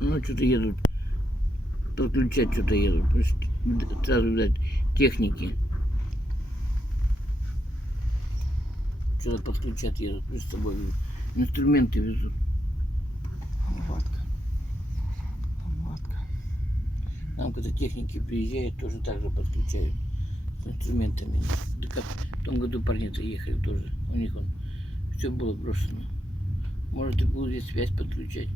Ну, что-то едут. Подключать что-то едут. Сразу, видать, техники. Что-то подключать едут. Мы с тобой инструменты везут. Лопатка. Лопатка. Нам когда техники приезжают, тоже так же подключают с инструментами. Да как в том году парни-то ехали тоже. У них все было брошено. Может и будут здесь связь подключать.